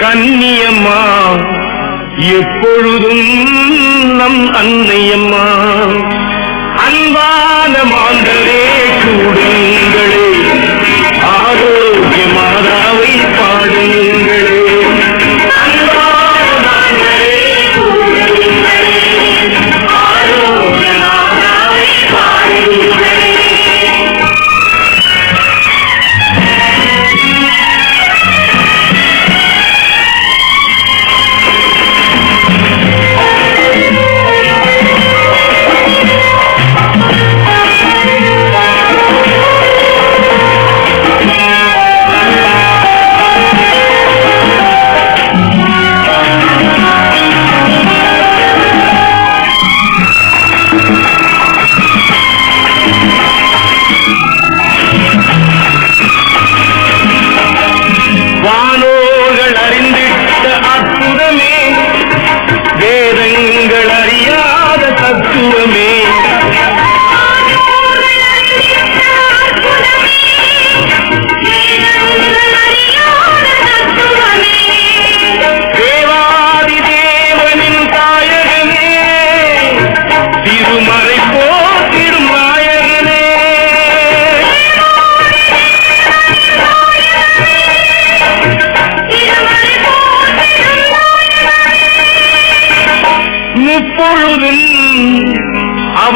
கண்ணியம்மா எப்பொழுதும் நம் அன்னையம்மா அன்பான மாந்தரே கூடுங்களே ஆரோக்கிய மாதாவை பாடுங்களே அன்பான மாந்தரே கூடுங்களே ஆரோக்கிய மாதாவை பாடுங்களே.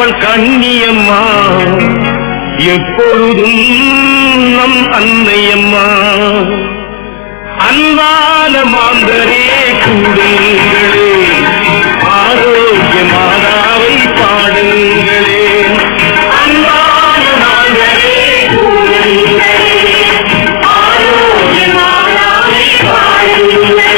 அவள் கண்ணியம்மா எப்பொழுதும் நம் அன்னையம்மா. அன்பான மாந்தரே கூடுங்களே, ஆரோக்கிய மாதாவை பாடுங்களே. அன்பான மாந்தரே கூடுங்களே, ஆரோக்கிய மாதாவை பாடுங்களே.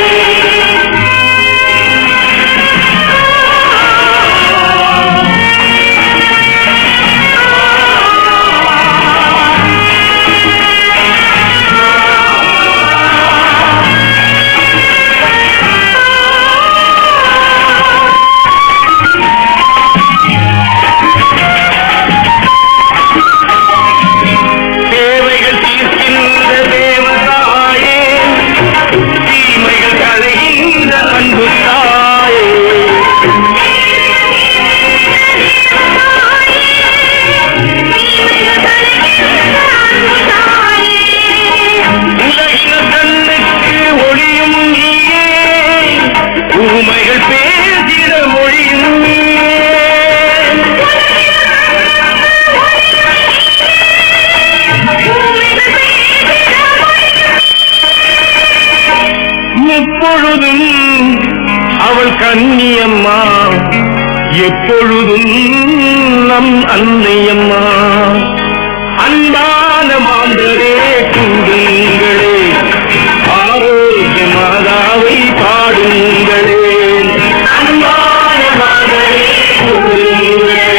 எப்பொழுதும் அவள் கண்ணியம்மா எப்பொழுதும் நம் அன்னையம்மா. அன்பான மாந்தரே கூடுங்களே, ஆரோக்கிய மாதாவை பாடுங்களே. அன்பான மாந்தரே கூடுங்களே,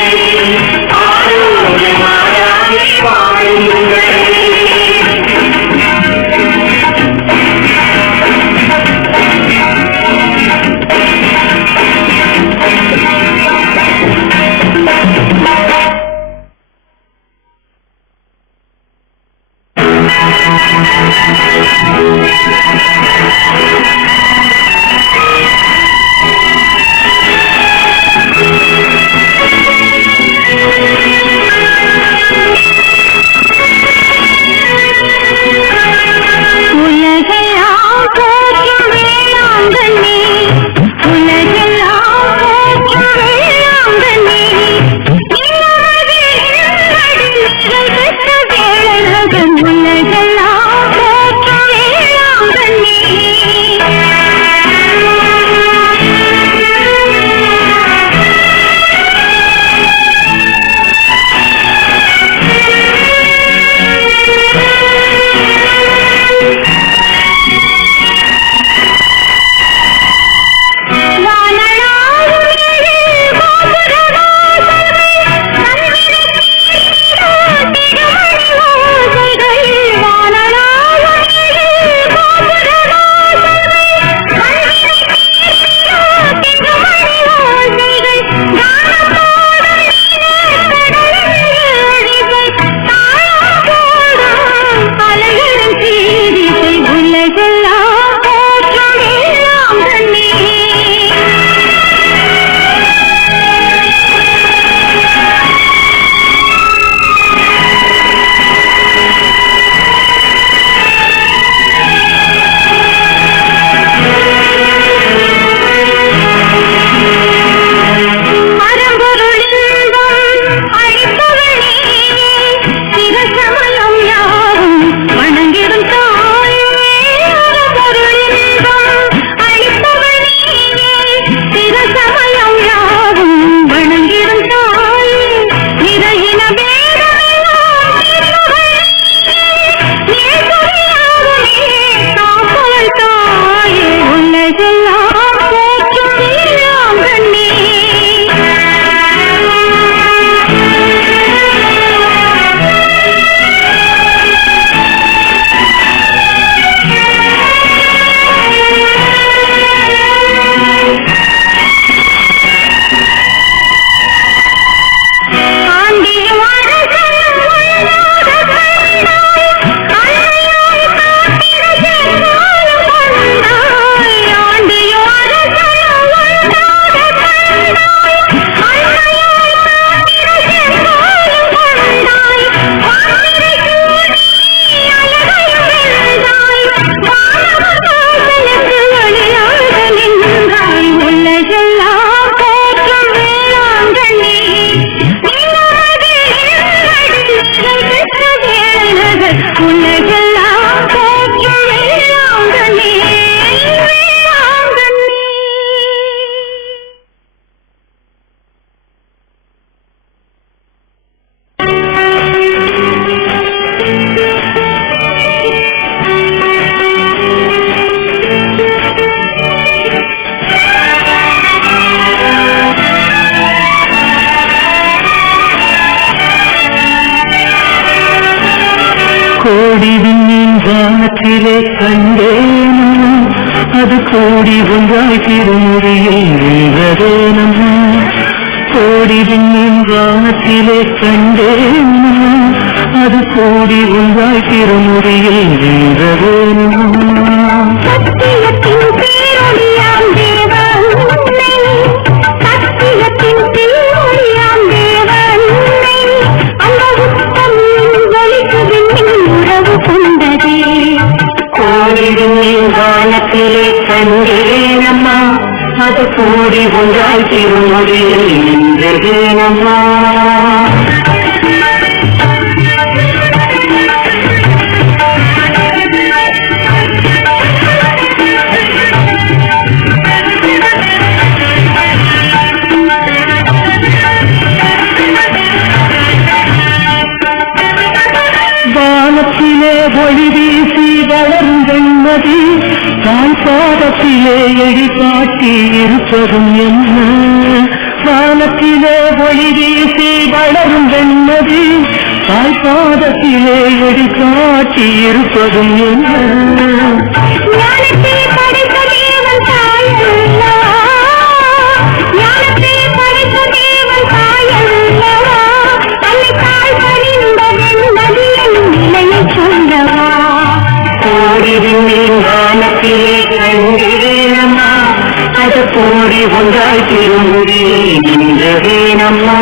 ஆரோக்கிய மாதாவை பாடுங்களே. கோடி விண்ணின் வானத்திலே கண்டேனோ அது கோடி ஒன்றாய் திருமுறையில் நின்றதேனம்மா கோடி விண்ணின் வானத்திலே கண்டேனோ அது கோடி ஒன்றாய் திருமுறையில் நின்றதேனம்மா சத்தியத்தின் பேரொழியாம் தேவன் சத்தியத்தின் பேரொழியாம் தேவன் அந்த உத்தம் ஒளிக்கு விண்ணின் உறவு கொண்டதே கோடி விண்ணின் வானத்திலே கண்டேனம்மா அது கோடி ஒன்றாய் திருமுறையில் நின்றதேனம்மா வானத்திலே ஒளி வீசி வளரும் வெண்மதி தாய் பாதத்திலே எழி காட்டி இருப்பதும் என்ன வானத்திலே ஒளி வீசி வளரும் வெண்மதி தாய் பாதத்திலே எழி காட்டி இருப்பதும் என்ன அது கோடி ஒன்றாய் திருமுறையில் நின்றதேனம்மா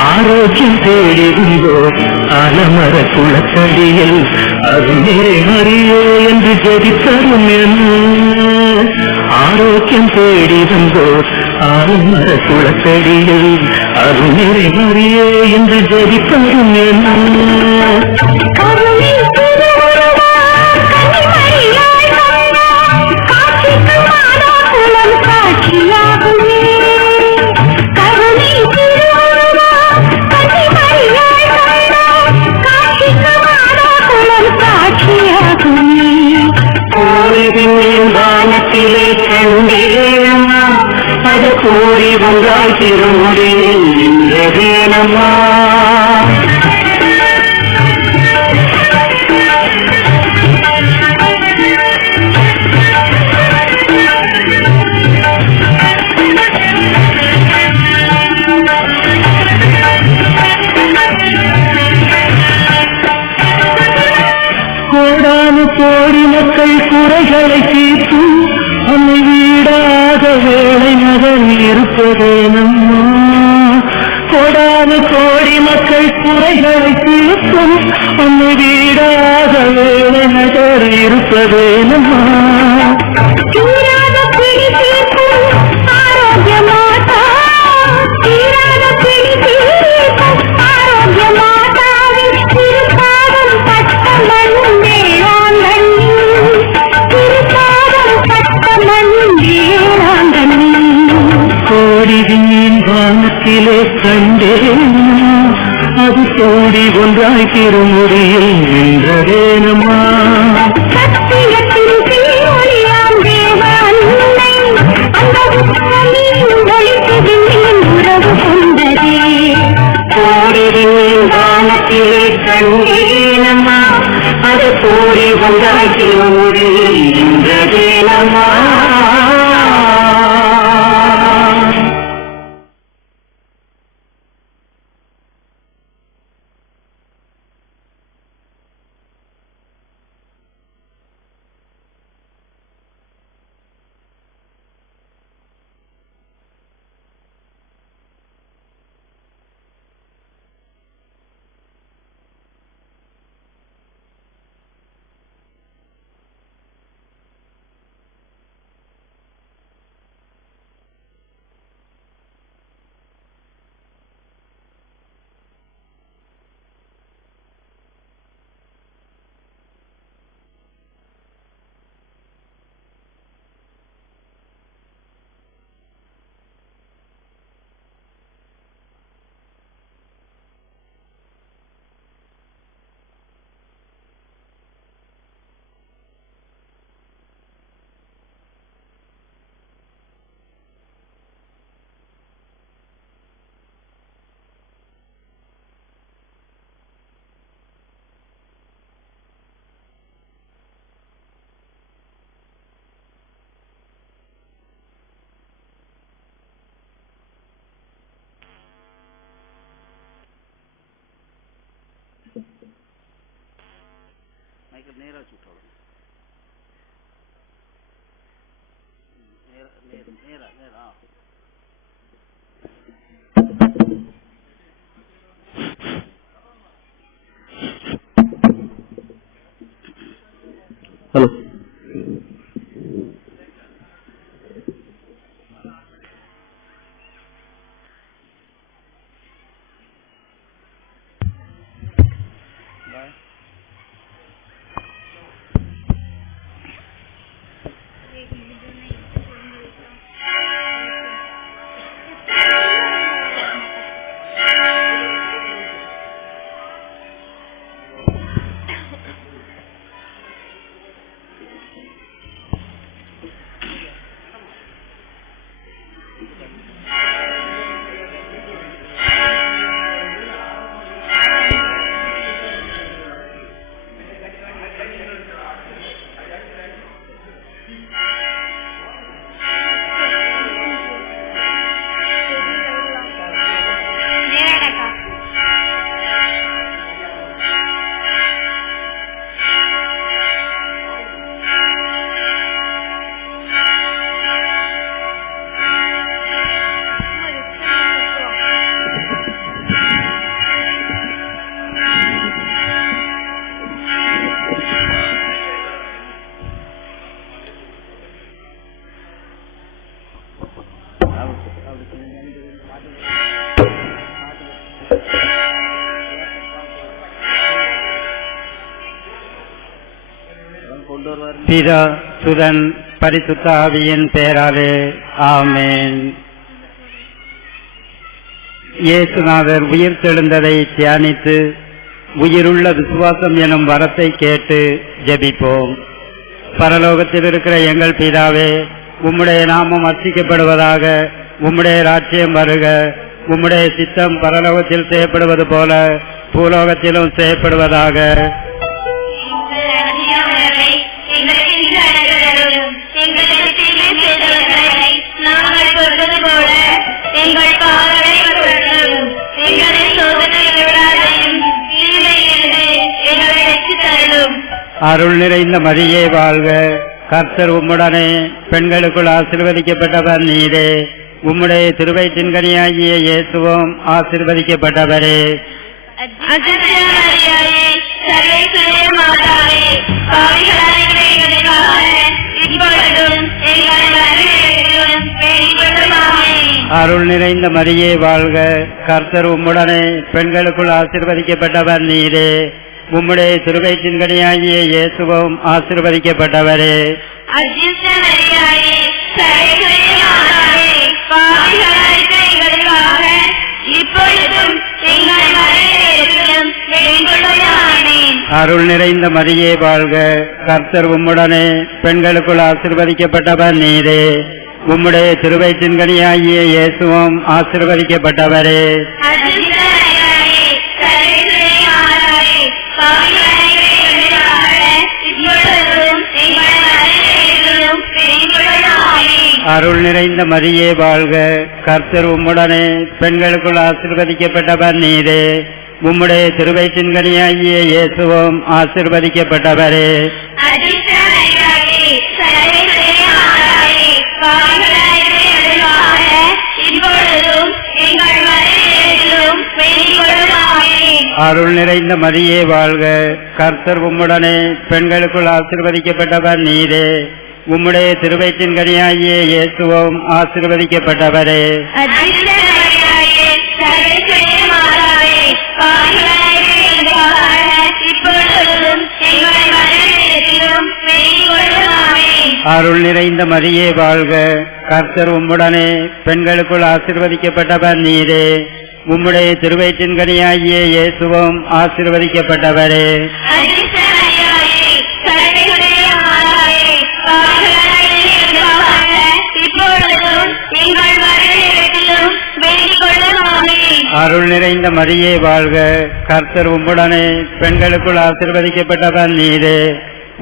ஆரோக்கியம் தேடிருந்தோ அலமர குளத்தடியில் அருநீரை மறியோ என்று ஜெபித்தரும் என்ன ஆரோக்கியம் தேடிருந்தோ அலமர குளத்தடியில் அருநீரை மறியோ என்று ஜெபித்தரும் என்ன அது கோடி ஒன்றாய் திருமுறையில் நின்றதேனம்மா கோடானு கோடி மக்கள் குறைகளை தீர்த்தும் அன்னை வீடாக வேலை நகர் இருப்பதேனம்மா கோடானு கோடி மக்கள் குறைகளை தீர்த்தும் அன்னை வீடாக வேலை நகர் இருப்பதேனம்மா வானத்திலே கண்டேனோ அது கோடி ஒன்றாய் திருமுறையில் நின்றதேனம்மா சத்தியத்தின் பேரொழியாம் தேவன் அந்த ஒளிக்கு விண்ணின் உறவு கொண்டதே கோடி வானத்திலே கண்டேனம்மா அது கோடி ஒன்றாய் திருமுறையில் நின்றதேனம்மா நேராக சுற்றணும். நேரா நேரா. ஹலோ. பிதா சுதன் பரிசுத்த ஆவியின் பெயராலே ஆமென். இயேசுநாதர் உயிர் தெழுந்ததை தியானித்து உயிருள்ள விசுவாசம் எனும் வரத்தை கேட்டு ஜெபிப்போம். பரலோகத்தில் இருக்கிற எங்கள் பிதாவே, உம்முடைய நாமம் அர்ச்சிக்கப்படுவதாக, உம்முடைய ராஜ்யம் வருக, உம்முடைய சித்தம் பரலோகத்தில் செய்யப்படுவது போல பூலோகத்திலும் செய்யப்படுவதாக. அருள் நிறைந்த மரியே வாழ்க, கர்த்தர் உம்முடனே, பெண்களுக்குள் ஆசீர்வதிக்கப்பட்டவர் நீரே, உம்முடைய திருவயிற்றின் கனியாகிய இயேசுவும் ஆசீர்வதிக்கப்பட்டவரே. அருள் நிறைந்த மரியே வாழ்க, கர்த்தர் உம்முடனே, பெண்களுக்குள் ஆசீர்வதிக்கப்பட்டவர் நீரே, உம்முடைய திருவயிற்றின் கனியாகிய இயேசுவும் ஆசீர்வதிக்கப்பட்டவரே. அருள் நிறைந்த மரியே வாழ்க, கர்த்தர் உம்முடனே, பெண்களுக்குள் ஆசீர்வதிக்கப்பட்டவர் நீரே, உம்முடைய திருவயிற்றின் கனியாகிய இயேசுவும் ஆசீர்வதிக்கப்பட்டவரே. அருள் நிறைந்த மரியே வாழ்க, கர்த்தர் உம்முடனே, பெண்களுக்குள் ஆசீர்வதிக்கப்பட்டவர் நீரே, உம்முடைய திருவயிற்றின் கனியாகிய இயேசுவும் ஆசீர்வதிக்கப்பட்டவரே. அருள் நிறைந்த மரியே வாழ்க, கர்த்தர் உம்முடனே, பெண்களுக்குள் ஆசீர்வதிக்கப்பட்டவர் நீரே, உம்முடைய திருவயிற்றின் கனியாகிய இயேசுவும் ஆசீர்வதிக்கப்பட்டவரே. அருள் நிறைந்த மரியே வாழ்க, கர்த்தர் உம்முடனே, பெண்களுக்குள் ஆசீர்வதிக்கப்பட்டவர் நீரே, உம்முடைய திருவயிற்றின் கனியாகிய இயேசுவும் ஆசீர்வதிக்கப்பட்டவரே. அருள் நிறைந்த மரியே வாழ்க, கர்த்தர் உம்முடனே, பெண்களுக்குள் ஆசீர்வதிக்கப்பட்டவர் நீரே,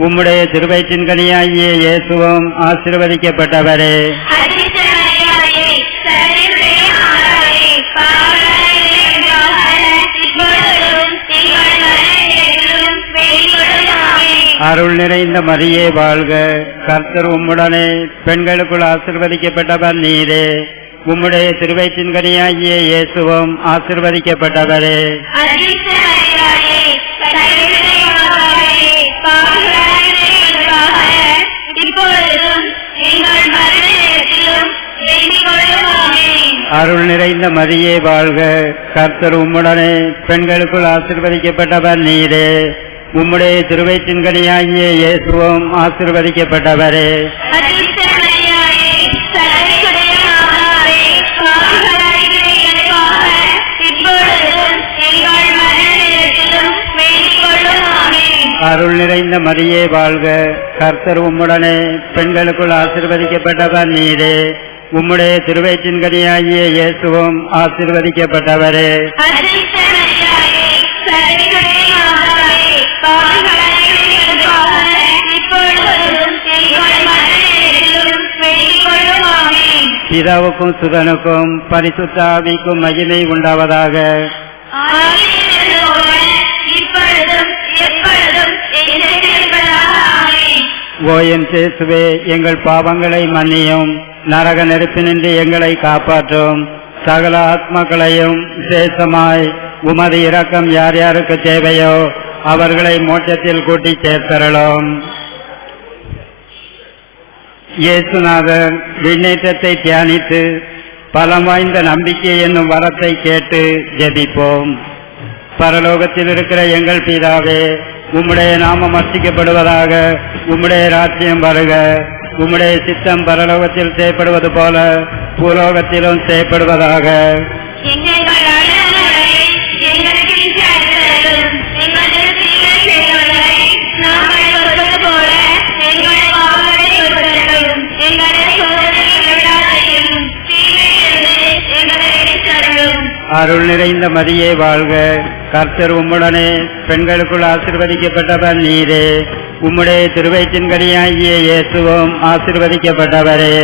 உம்முடைய திருவயிற்றின் கனியாகிய இயேசுவும் ஆசீர்வதிக்கப்பட்டவரே. அருள் நிறைந்த மரியே வாழ்க, கர்த்தர் உம்முடனே, பெண்களுக்குள் ஆசீர்வதிக்கப்பட்டவர் நீரே. உம்முடைய திருவயிற்றின் கனியாகிய இயேசுவும் ஆசீர்வதிக்கப்பட்டவரே. அருள் நிறைந்த மரியே வாழ்க, கர்த்தர் உம்முடனே, பெண்களுக்குள் ஆசீர்வதிக்கப்பட்டவர் நீரே. உம்முடைய திருவயிற்றின் கனியாகிய இயேசுவும் ஆசீர்வதிக்கப்பட்டவரே. அருள் நிறைந்த மரியே வாழ்க, கர்த்தர் உம்முடனே, பெண்களுக்குள் ஆசீர்வதிக்கப்பட்டவர் நீரே. உம்முடைய திருவயிற்றின் கனியாகிய இயேசுவும் ஆசீர்வதிக்கப்பட்டவரே. பிதாவுக்கும் சுதனுக்கும் பரிசுத்த ஆவிக்கும் மகிமை உண்டாவதாக. ஓ என் இயேசுவே, எங்கள் பாவங்களை மன்னியும், நரக நெருப்பினின்று எங்களை காப்பாற்றும், சகல ஆத்மாக்களையும் விசேஷமாய் உமது இரக்கம் யார் யாருக்கு தேவையோ அவர்களை மோட்சத்தில் கூட்டி சேர்த்தரலும். இயேசுநாதர் விண்ணேற்றத்தை தியானித்து பலம் வாய்ந்த நம்பிக்கை என்னும் வரத்தை கேட்டு ஜெபிப்போம். பரலோகத்தில் இருக்கிற எங்கள் பிதாவே, உம்முடைய நாமம் அர்ச்சிக்கப்படுவதாக. உம்முடைய ராஜ்யம் வருக. உம்முடைய சித்தம் பரலோகத்தில் செய்யப்படுவது போல பூலோகத்திலும் செய்யப்படுவதாக. அருள் நிறைந்த மரியே வாழ்க, கர்த்தர் உம்முடனே, பெண்களுக்குள் ஆசீர்வதிக்கப்பட்டவர் நீரே. உம்முடைய திருவயிற்றின் கனியாகிய இயேசுவும் ஆசீர்வதிக்கப்பட்டவரே.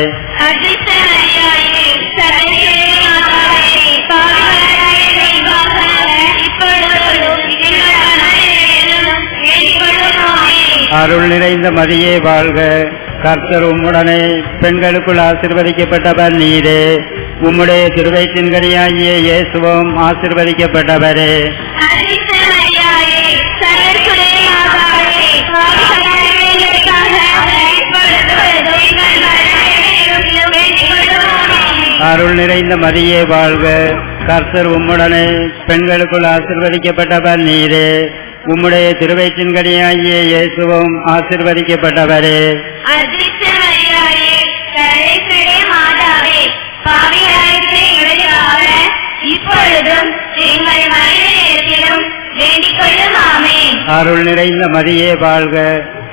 அருள் நிறைந்த மரியே வாழ்க, கர்த்தர் உம்முடனே, பெண்களுக்குள் ஆசீர்வதிக்கப்பட்டவர் நீரே. உம்முடைய திருவயிற்றின் கனியாகிய இயேசுவும் ஆசீர்வதிக்கப்பட்டவரே. அருள் நிறைந்த மரியே வாழ்க, கர்த்தர் உம்முடனே, பெண்களுக்குள் ஆசீர்வதிக்கப்பட்டவர் நீரே. உம்முடைய திருவயிற்றின் கனியாகிய இயேசுவும் ஆசீர்வதிக்கப்பட்டவரே. அருள் நிறைந்த மரியே வாழ்க,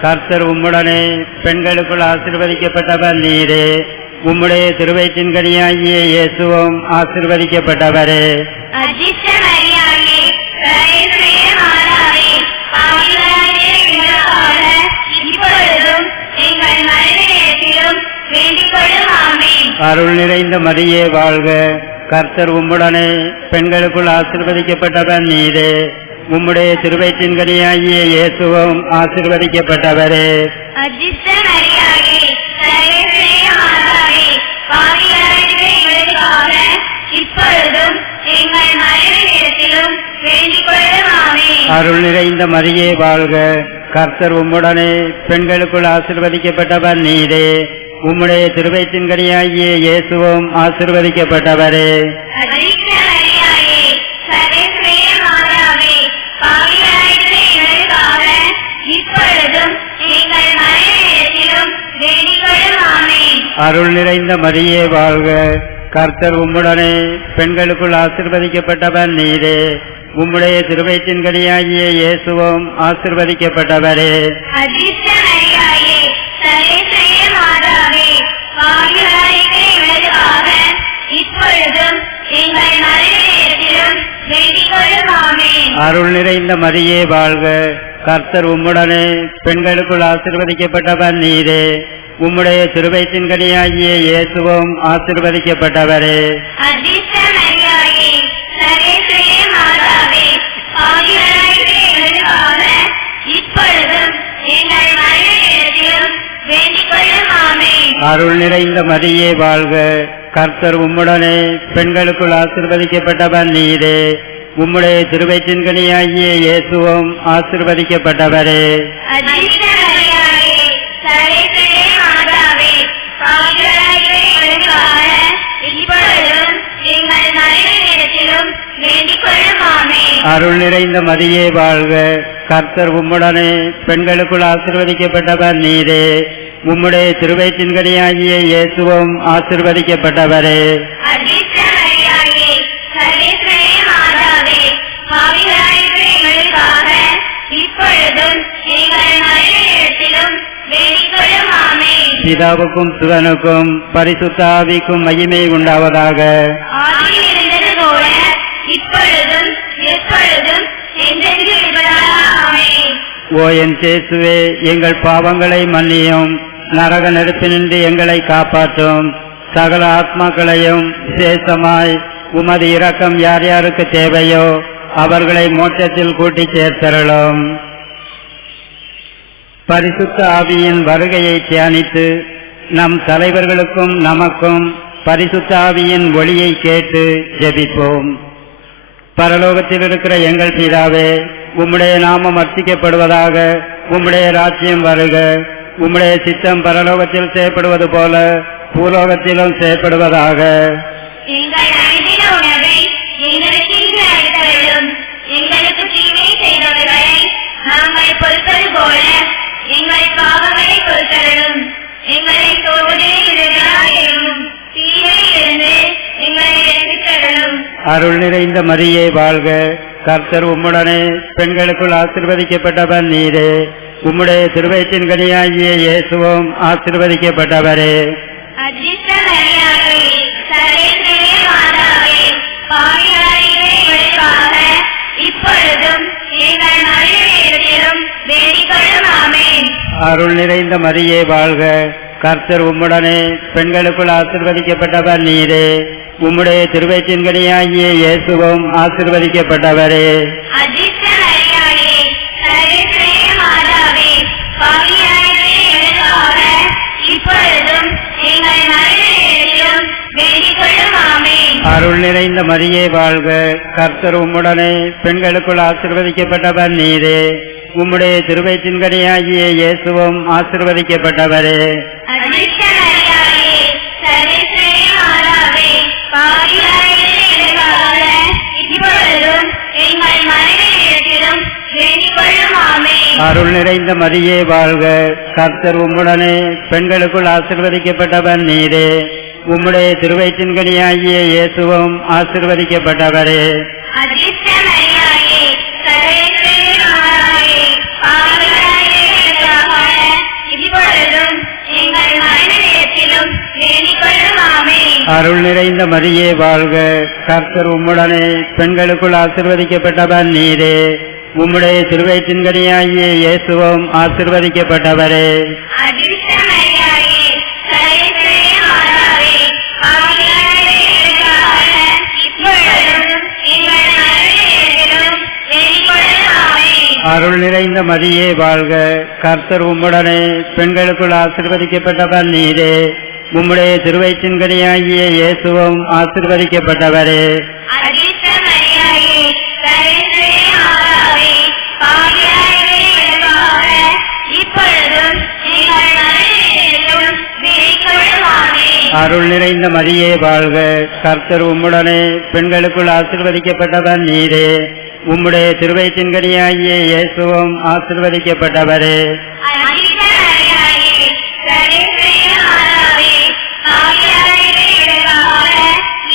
கர்த்தர் உம்முடனே, பெண்களுக்குள் ஆசீர்வதிக்கப்பட்டவர் நீரே. உம்முடைய திருவயிற்றின் கனியாகிய இயேசுவும் ஆசீர்வதிக்கப்பட்டவரே. அருள் நிறைந்த மரியே வாழ்க, கர்த்தர் உம்முடனே, பெண்களுக்குள் ஆசீர்வதிக்கப்பட்டவர் நீரே. உம்முடைய திருவயிற்றின் கனியாகிய இயேசுவும் ஆசீர்வதிக்கப்பட்டவரே. அருள் நிறைந்த மரியே வாழ்க, கர்த்தர் உம்முடனே, பெண்களுக்குள் ஆசீர்வதிக்கப்பட்டவர் நீரே. உம்முடைய திருவயிற்றின் கனியாகிய இயேசுவும் ஆசீர்வதிக்கப்பட்டவரே. அருள் நிறைந்த மரியே வாழ்க, கர்த்தர் உம்முடனே, பெண்களுக்குள் ஆசீர்வதிக்கப்பட்டவர் நீரே. உம்முடைய திருவயிற்றின் கனியாகிய இயேசுவும் ஆசீர்வதிக்கப்பட்டவரே. அருள் நிறைந்த மரியே வாழ்க, கர்த்தர் உம்முடனே, பெண்களுக்குள் ஆசீர்வதிக்கப்பட்டவர் நீரே. உம்முடைய திருவயிற்றின் கனியாகிய இயேசுவும் ஆசீர்வதிக்கப்பட்டவரே. அருள் நிறைந்த வேண்டிக் கொள்ளும் ஆமென். அருள் நிறைந்த மரியே வாழ்க, கர்த்தர் உம்முடனே, பெண்களுக்குள் ஆசீர்வதிக்கப்பட்டவர் நீரே. உம்முடைய திருவயிற்றின் கனியாகிய இயேசுவும் ஆசீர்வதிக்கப்பட்டவரே. அதிர்ஷ்ட மரியாயே, சர்வேஸ்வரே மாதாவே, பாவிகளாகிய எங்களுக்காக இப்பொழுதும் எங்கள் மரண நேரத்திலும் வேண்டிக் கொள்ளும் ஆமென். அருள் நிறைந்த மரியே வாழ்க, கர்த்தர் உம்முடனே, பெண்களுக்குள் ஆசீர்வதிக்கப்பட்டவர் நீரே. உம்முடைய திருவயிற்றின் கனியாகிய இயேசுவும் ஆசீர்வதிக்கப்பட்டவரே. அதிர்ஷ்ட மரியாயே, சர்வேஸ்வரே மாதாவே, பாவிகளாகிய எங்களுக்காக இப்பொழுதும் எங்கள் மரண நேரத்திலும் வேண்டிக் கொள்ளும் ஆமென். பிதாவுக்கும் சுதனுக்கும் பரிசுத்த ஆவிக்கும் மகிமை உண்டாவதாக. ஆதியில் இருந்தது போல இப்பொழுதும் எப்பொழுதும் என்றென்றும் இருப்பதாக ஆமென். ஓ என் இயேசுவே, எங்கள் பாவங்களை மன்னியும், நரக நெருப்பினின்று எங்களை காப்பாற்றும். சகல ஆத்மாக்களையும் விசேஷமாய் உமது இரக்கம் யார் யாருக்கு தேவையோ அவர்களை மோட்சத்தில் கூட்டிச் சேர்த்தருளும். பரிசுத்த ஆவியின் வருகையை தியானித்து நம் தலைவர்களுக்கும் நமக்கும் பரிசுத்த ஆவியின் ஒளியை கேட்டு ஜெபிப்போம். பரலோகத்தில் இருக்கிற எங்கள் பிதாவே, உம்முடைய நாமம் அர்ச்சிக்கப்படுவதாக. உம்முடைய ராஜ்யம் வருக. உம்முடைய சித்தம் பரலோகத்தில் செய்யப்படுவது போல பூலோகத்திலும் செய்யப்படுவதாக. எங்கள் அனுதின உணவை எங்களுக்கு இன்று அளித்தருளும். எங்களுக்கு தீமை செய்தவர்களை நாங்கள் பொறுப்பது போல எங்கள் பாவங்களை பொறுத்தருளும். எங்களை சோதனையில் விடாதேயும், தீமையிலிருந்து எங்களை ரட்சித்தருளும். அருள் நிறைந்த மரியே வாழ்க, கர்த்தர் உம்முடனே, பெண்களுக்குள் ஆசீர்வதிக்கப்பட்டவர் நீரே. உம்முடைய திருவயிற்றின் கனியாகிய இயேசுவும் ஆசீர்வதிக்கப்பட்டவரே. அதிர்ஷ்ட மரியாயே, சர்வேஸ்வரே மாதாவே, பாவிகளாகிய எங்களுக்காக இப்பொழுதும் எங்கள் மரண நேரத்திலும் வேண்டிக் கொள்ளும் ஆமென். அருள் நிறைந்த மரியே வாழ்க, கர்த்தர் உம்முடனே, பெண்களுக்குள் ஆசீர்வதிக்கப்பட்டவர் நீரே. உம்முடைய திருவயிற்றின் கனியாகிய இயேசுவும் ஆசீர்வதிக்கப்பட்டவரே. அதிர்ஷ்ட மரியாயே, சர்வேஸ்வரே மாதாவே, பாவிகளாகிய எங்களுக்காக இப்பொழுதும் எங்கள் மரண நேரத்திலும் வேண்டிக் கொள்ளும் ஆமென். அருள் நிறைந்த மரியே வாழ்க, கர்த்தர் உம்முடனே, பெண்களுக்குள் ஆசீர்வதிக்கப்பட்டவர் நீரே. உம்முடைய திருவயிற்றின் கனியாகிய இயேசுவும் ஆசீர்வதிக்கப்பட்டவரே. அதிர்ஷ்ட மரியாயே, சர்வேஸ்வரே மாதாவே, பாவிகளாகிய எங்களுக்காக இப்பொழுதும் எங்கள் மரண நேரத்திலும் வேண்டிக் கொள்ளும் ஆமென். அருள் நிறைந்த மரியே வாழ்க, கர்த்தர் உம்முடனே, பெண்களுக்குள் ஆசீர்வதிக்கப்பட்டவர் நீரே. உம்முடைய திருவயிற்றின் கனியாகிய இயேசுவும் ஆசீர்வதிக்கப்பட்டவரே. அதிர்ஷ்ட மரியாயே, சர்வேஸ்வரே மாதாவே, பாவிகளாகிய எங்களுக்காக இப்பொழுதும் எங்கள் மரண நேரத்திலும் வேண்டிக் கொள்ளும் ஆமென். அருள் நிறைந்த மரியே வாழ்க, கர்த்தர் உம்முடனே, பெண்களுக்குள் ஆசீர்வதிக்கப்பட்டவர் நீரே. உம்முடைய திருவயிற்றின் கனியாகிய இயேசுவும் ஆசீர்வதிக்கப்பட்டவரே. அதிர்ஷ்ட மரியாயே, சர்வேஸ்வரே மாதாவே, பாவிகளாகிய எங்களுக்காக இப்பொழுதும் எங்கள் மரண நேரத்திலும் வேண்டிக் கொள்ளும் ஆமென். அருள் நிறைந்த மரியே வாழ்க, கர்த்தர் உம்முடனே, பெண்களுக்குள் ஆசீர்வதிக்கப்பட்டவர் நீரே. உம்முடைய திருவயிற்றின் கனியாகிய இயேசுவும் ஆசீர்வதிக்கப்பட்டவரே. அதிர்ஷ்ட மரியாயே, சர்வேஸ்வரே மாதாவே, பாவிகளாகிய எங்களுக்காக இப்பொழுதும் எங்கள் மரண நேரத்திலும் வேண்டிக் கொள்ளும் ஆமென். அருள் நிறைந்த மரியே வாழ்க, கர்த்தர் உம்முடனே, பெண்களுக்குள் ஆசீர்வதிக்கப்பட்டவர் நீரே. உம்முடைய திருவயிற்றின் கனியாகிய இயேசுவும் ஆசீர்வதிக்கப்பட்டவரே. அதிர்ஷ்ட மரியாயே, சர்வேஸ்வரே மாதாவே, பாவிகளாகிய எங்களுக்காக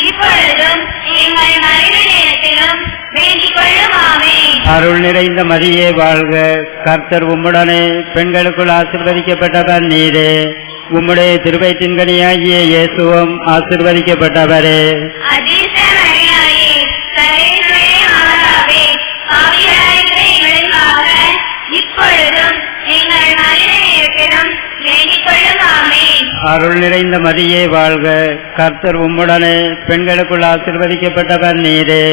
இப்பொழுதும் எங்கள் மரண நேரத்திலும் வேண்டிக் கொள்ளும் ஆமென். அருள் நிறைந்த மரியே வாழ்க, கர்த்தர் உம்முடனே, பெண்களுக்குள் ஆசீர்வதிக்கப்பட்டவர் நீரே. உம்முடைய திருவயிற்றின் கனியாகிய இயேசுவும் ஆசீர்வதிக்கப்பட்டவரே. அதிர்ஷ்ட மரியாயே, சர்வேஸ்வரே மாதாவே, பாவிகளாகிய எங்களுக்காக இப்பொழுதும் எங்கள் மரண நேரத்திலும் வேண்டிக் கொள்ளும் ஆமென். அருள் நிறைந்த மரியே வாழ்க, கர்த்தர் உம்முடனே, பெண்களுக்குள் ஆசீர்வதிக்கப்பட்டவர் நீரே.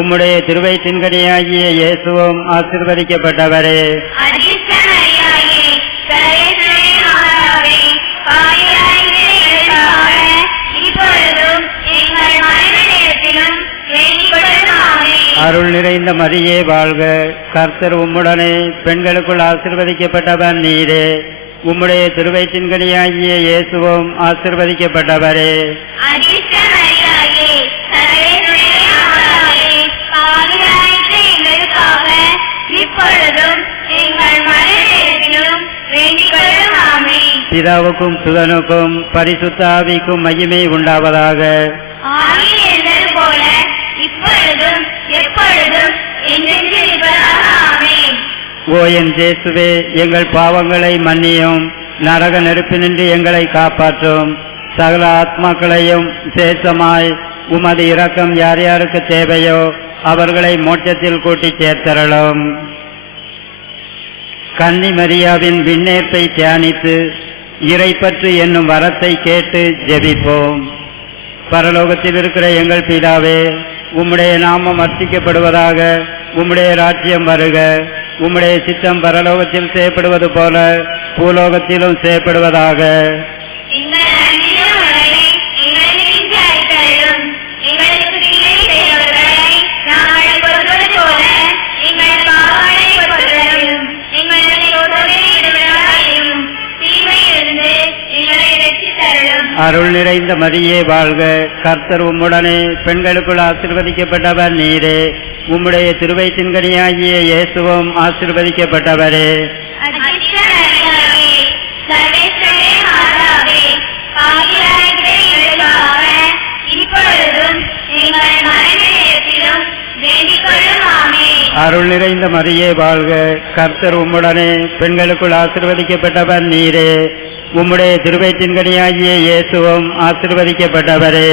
உம்முடைய திருவயிற்றின் கனியாகிய இயேசுவும் ஆசீர்வதிக்கப்பட்டவரே. அதிர்ஷ்ட மரியாயே, சர்வேஸ்வரே மாதாவே, அருள் நிறைந்த மரியே வாழ்க, கர்த்தர் உம்முடனே, பெண்களுக்குள் ஆசீர்வதிக்கப்பட்டவர் நீரே. உம்முடைய திருவயிற்றின் கனியாகிய இயேசுவும் ஆசீர்வதிக்கப்பட்டவரே. அதிர்ஷ்ட மரியாயே, சர்வேசுடைய மாதாவே, பாவிகளாகிய எங்களுக்காக இப்பொழுதும் எங்கள் மரண நேரத்திலும் வேண்டிக் கொள்ளும். ஆமென். பிதாவுக்கும் சுதனுக்கும் பரிசுத்த ஆவிக்கும் மகிமை உண்டாவதாக. ஆதியில் இருந்தது போல இப்பொழுதும் எப்பொழுதும் என்றென்றும் இருப்பதாக. ஆமென். ஓ என் இயேசுவே, எங்கள் பாவங்களை மன்னியும், நரக நெருப்பினின்று எங்களை காப்பாற்றும். சகல ஆத்மாக்களையும் விசேஷமாய் உமது இரக்கம் யார் யாருக்கு தேவையோ அவர்களை மோட்சத்தில் கூட்டிச் சேர்த்தருளும். கன்னி மரியாவின் விண்ணேற்பை தியானித்து இறைப்பற்று என்னும் வரத்தை கேட்டு ஜெபிப்போம். பரலோகத்தில் இருக்கிற எங்கள் பிதாவே, உம்முடைய நாமம் அர்ச்சிக்கப்படுவதாக. உம்முடைய ராஜ்யம் வருக. உம்முடைய சித்தம் பரலோகத்தில் செய்யப்படுவது போல பூலோகத்திலும் செய்யப்படுவதாக. எங்கள் அன்றாட உணவை எங்களுக்கு இன்று அளித்தருளும். எங்களுக்கு தீமை செய்தவர்களை நாங்கள் பொறுப்பது போல எங்கள் பாவங்களை பொறுத்தருளும். எங்களை சோதனையில் ஈடுபடாதேயும் தீமையிலிருந்து எங்களை ரட்சித்தருளும். அருள் நிறைந்த மரியே வாழ்க, கர்த்தர் உம்முடனே, பெண்களுக்குள் ஆசீர்வதிக்கப்பட்டவர் நீரே. உம்முடைய திருவயிற்றின் கனியாகிய இயேசுவும் ஆசீர்வதிக்கப்பட்டவரே. அதிர்ஷ்ட மரியாயே, சர்வேசுடைய மாதாவே, பாவிகளாகிய எங்களுக்காக இப்பொழுதும் எங்கள் மரண நேரத்திலும் வேண்டிக் கொள்ளும். ஆமென். அருள் நிறைந்த மரியே வாழ்க, கர்த்தர் உம்முடனே, பெண்களுக்குள் ஆசீர்வதிக்கப்பட்டவர் நீரே. உம்முடைய திருவயிற்றின் கனியாகிய இயேசுவும் ஆசீர்வதிக்கப்பட்டவரே.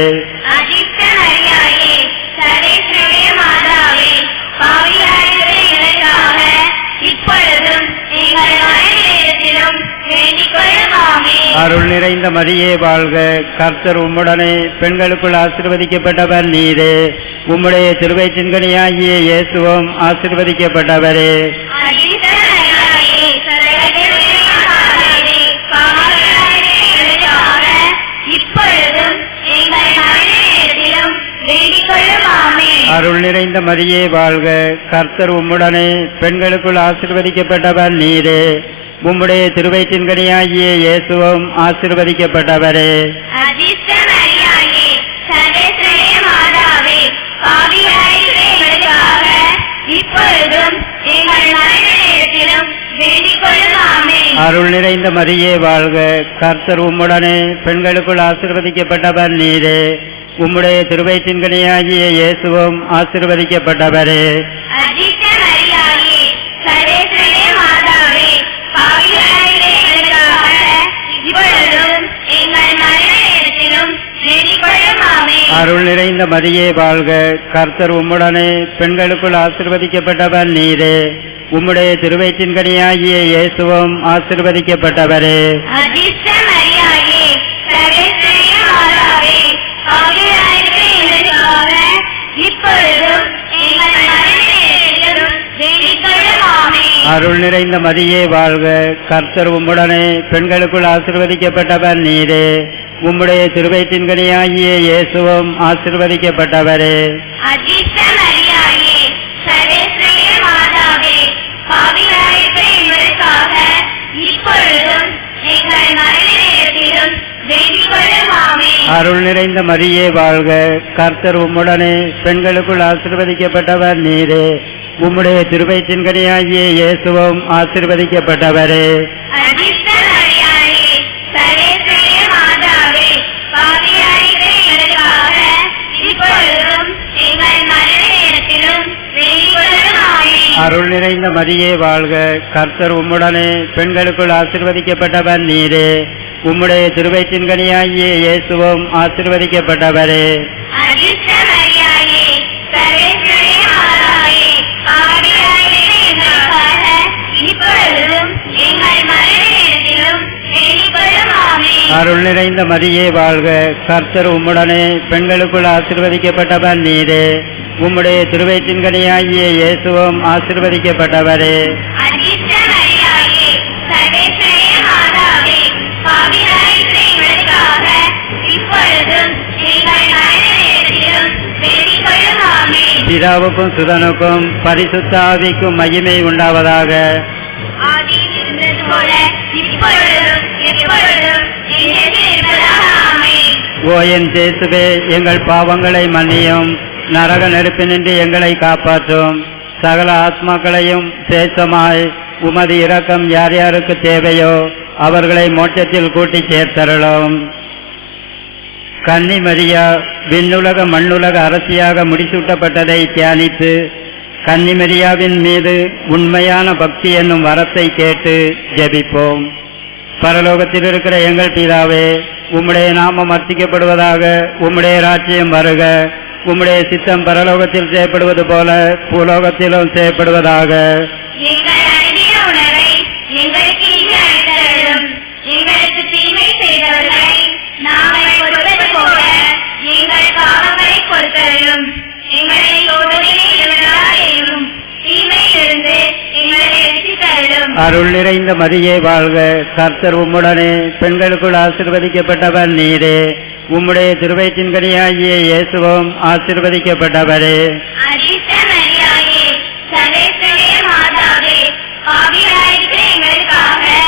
அதிர்ஷ்ட மரியாயே, சர்வேசுடைய மாதாவே, பாவிகளாகிய எங்களுக்காக இப்பொழுதும் எங்கள் மரண நேரத்திலும் வேண்டிக் கொள்ளும். ஆமென். அருள் நிறைந்த மரியே வாழ்க, கர்த்தர் உம்முடனே, பெண்களுக்குள் ஆசீர்வதிக்கப்பட்டவர் நீரே. உம்முடைய திருவயிற்றின் கனியாகிய இயேசுவும் ஆசீர்வதிக்கப்பட்டவரே. அதிர்ஷ்ட மரியாயே, சர்வேசுடைய மாதாவே, பாவிகளாகிய எங்களுக்காக இப்பொழுதும் எங்கள் மரண நேரத்திலும் வேண்டிக் கொள்ளும். ஆமென். அருள் நிறைந்த மரியே வாழ்க, கர்த்தர் உம்முடனே, பெண்களுக்குள் ஆசீர்வதிக்கப்பட்டவர் நீரே. உம்முடைய திருவயிற்றின் கனியாகிய இயேசுவும் ஆசீர்வதிக்கப்பட்டவரே. அதிர்ஷ்ட மரியாயே, சர்வேசுடைய மாதாவே, பாவிகளாகிய எங்களுக்காக இப்பொழுதும் எங்கள் மரண நேரத்திலும் வேண்டிக் கொள்ளும். ஆமென். அருள் நிறைந்த மரியே வாழ்க, கர்த்தர் உம்முடனே, பெண்களுக்குள் ஆசீர்வதிக்கப்பட்டவர் நீரே. உம்முடைய திருவயிற்றின் கனியாகிய இயேசுவும் ஆசீர்வதிக்கப்பட்டவரே. அதிர்ஷ்ட மரியாயே, சர்வேசுடைய மாதாவே, பாவிகளாகிய எங்களுக்காக இப்பொழுதும் எங்கள் மரண நேரத்திலும் வேண்டிக் கொள்ளும். ஆமென். அருள் நிறைந்த மரியே வாழ்க, கர்த்தர் உம்முடனே, பெண்களுக்குள் ஆசீர்வதிக்கப்பட்டவர் நீரே. உம்முடைய திருவயிற்றின் கனியாகிய இயேசுவும் ஆசீர்வதிக்கப்பட்டவரே. அதிர்ஷ்ட மரியாயே, சர்வேசுடைய மாதாவே, பாவிகளாகிய எங்களுக்காக இப்பொழுதும் எங்கள் மரண நேரத்திலும் வேண்டிக் கொள்ளும். ஆமென். அருள் நிறைந்த மரியே வாழ்க, கர்த்தர் உம்முடனே, பெண்களுக்குள் ஆசீர்வதிக்கப்பட்டவர் நீரே. உம்முடைய திருவயிற்றின் கனியாகிய இயேசுவும் ஆசீர்வதிக்கப்பட்டவரே. அதிர்ஷ்ட மரியாயே, சர்வேசுடைய மாதாவே, பாவிகளாகிய எங்களுக்காக இப்பொழுதும் எங்கள் மரண நேரத்திலும் வேண்டிக் கொள்ளும். ஆமென். அருள் நிறைந்த மரியே வாழ்க, கர்த்தர் உம்முடனே, பெண்களுக்குள் ஆசீர்வதிக்கப்பட்டவர் நீரே. உம்முடைய திருவயிற்றின் கனியாகிய இயேசுவும் ஆசீர்வதிக்கப்பட்டவரே. அதிர்ஷ்ட மரியாயே, சர்வேசுடைய மாதாவே, பாவிகளாகிய எங்களுக்காக இப்பொழுதும் எங்கள் மரண நேரத்திலும் வேண்டிக் கொள்ளும். ஆமென். அருள் நிறைந்த மரியே வாழ்க, கர்த்தர் உம்முடனே, பெண்களுக்குள் ஆசீர்வதிக்கப்பட்டவர் நீரே. உம்முடைய திருவயிற்றின் கனியாகிய இயேசுவும் ஆசீர்வதிக்கப்பட்டவரே. அதிர்ஷ்ட மரியாயே, சர்வேசுடைய மாதாவே, பாவிகளாகிய எங்களுக்காக இப்பொழுதும் எங்கள் மரண நேரத்திலும் வேண்டிக் கொள்ளும். ஆமென். அருள் நிறைந்த மரியே வாழ்க, கர்த்தர் உம்முடனே, பெண்களுக்குள் ஆசீர்வதிக்கப்பட்டவர் நீரே. உம்முடைய திருவயிற்றின் கனியாகிய இயேசுவும் ஆசீர்வதிக்கப்பட்டவரே. அதிர்ஷ்ட மரியாயே, சர்வேசுடைய மாதாவே, பாவிகளாகிய எங்களுக்காக இப்பொழுதும் எங்கள் மரண நேரத்திலும் வேண்டிக் கொள்ளும். ஆமென். பிதாவுக்கும் சுதனுக்கும் பரிசுத்த ஆவிக்கும் மகிமை உண்டாவதாக. ஆதியில் இருந்தது போல இப்பொழுதும் எப்பொழுதும் என்றென்றும் இருப்பதாக. ஆமென். ஓ என் இயேசுவே, எங்கள் பாவங்களை மன்னியும், நரக நெருப்பினின்று எங்களை காப்பாற்றும். சகல ஆத்மாக்களையும் சேஷமாய் உமது இரக்கம் யார் யாருக்கு தேவையோ அவர்களை மோட்சத்தில் கூட்டி சேர்த்தருளும். கன்னி மரியா விண்ணுலக மண்ணுலக அரசியாக முடிசூட்டப்பட்டதை தியானித்து கன்னி மரியாவின் மீது உண்மையான பக்தி என்னும் வரத்தை கேட்டு ஜெபிப்போம். பரலோகத்தில் இருக்கிற எங்கள் பிதாவே, உம்முடைய நாமம் அர்ச்சிக்கப்படுவதாக. உம்முடைய ராஜ்யம் வருக. உம்முடைய சித்தம் பரலோகத்தில் செய்யப்படுவது போல பூலோகத்திலும் செய்யப்படுவதாக. எங்கள் அனுதின உணவை எங்களுக்கு இன்று அளித்தருளும். எங்களுக்கு தீமை செய்தவர்களை நாங்கள் பொறுப்பது போல எங்கள் பாவங்களை பொறுத்தருளும். எங்களை சோதனையில் விடாதேயும் தீமையிலிருந்து எங்களை ரட்சித்தருளும். அருள் நிறைந்த மரியே வாழ்க. கர்த்தர் உம்முடனே, பெண்களுக்குள் ஆசீர்வதிக்கப்பட்டவர் நீரே. உம்முடைய திருவயிற்றின் கனியாகிய இயேசுவும் ஆசீர்வதிக்கப்பட்டவரே. அதிர்ஷ்ட